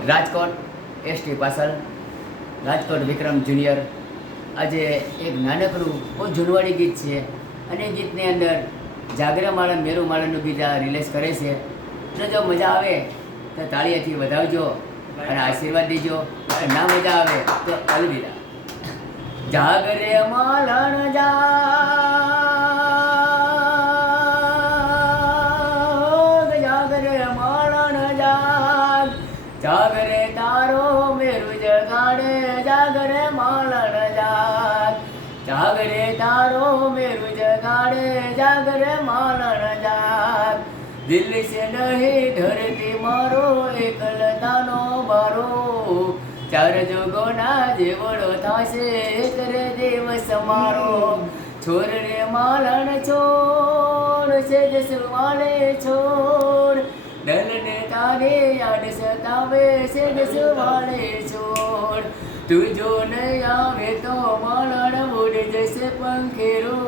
Rajkot ST પાછળ રાજકોટ વિક્રમ junior. આજે એક નાનકડું બહુ જૂનવાડી ગીત છે અને ગીતની અંદર જાગરા માળા મેરુ માળાનું ગીત આ રિલીઝ કરે છે. તો જો મજા આવે તો તાળીઓથી વધાવજો અને આશીર્વાદ દેજો, અને ના મજા આવે તો અલવિદા. જાગરે માલણ જાગ, જાગરે માલણ જાગ, જાગરે તારો મેરુ જગાડે, જાગરે માલણ જાગ, જાગરે તારો મેરુ જગાડે, જાગરે માલણ જાગ. દિલ સે નહીં ધરતી મારો એકલતાનો બારો, ચાર જોગોના જેવડો થાશે એક રે દિવસ મારો. છોર રે માલણ છોડ, સેજ સુવાલે છોડ, દલને તારે યાદ સતાવે સેજ સુવાલે છોડ. તું જો નહીં આવે તો માલણ ઉડી જશે પંખેરો,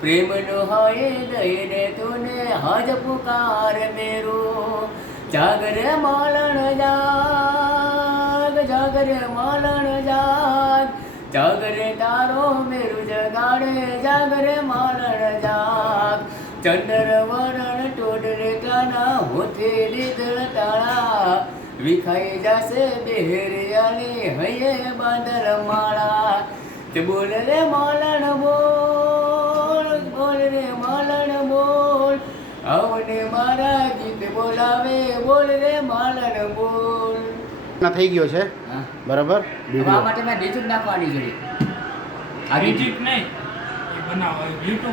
પ્રેમનો હાય દઈને તુને હાજ પુકાર મેરો. જાગરે માલણ જાગ, જાગરે માલણ જાગ, જાગરે તારો મેરુ જગાડે, જાગરે માલણ જાગ. ચંદ્ર વરણ ટોડરે કાના હોઠે લીધળ તાળા, વિખાઈ જશે બેહરિયાની હૈયે બાંધર માળા. તે બોલ રે માલણ બોલ, બોલ રે માલણ બોલ, આવને મારા ગીત બોલાવે, બોલ રે માલણ બોલ. થઈ ગયો છે હા બરાબર. હવે આ માટે મેં ડીજુક નાખવાની જોઈએ. મ્યુઝિક નહીં એ બનાવો YouTube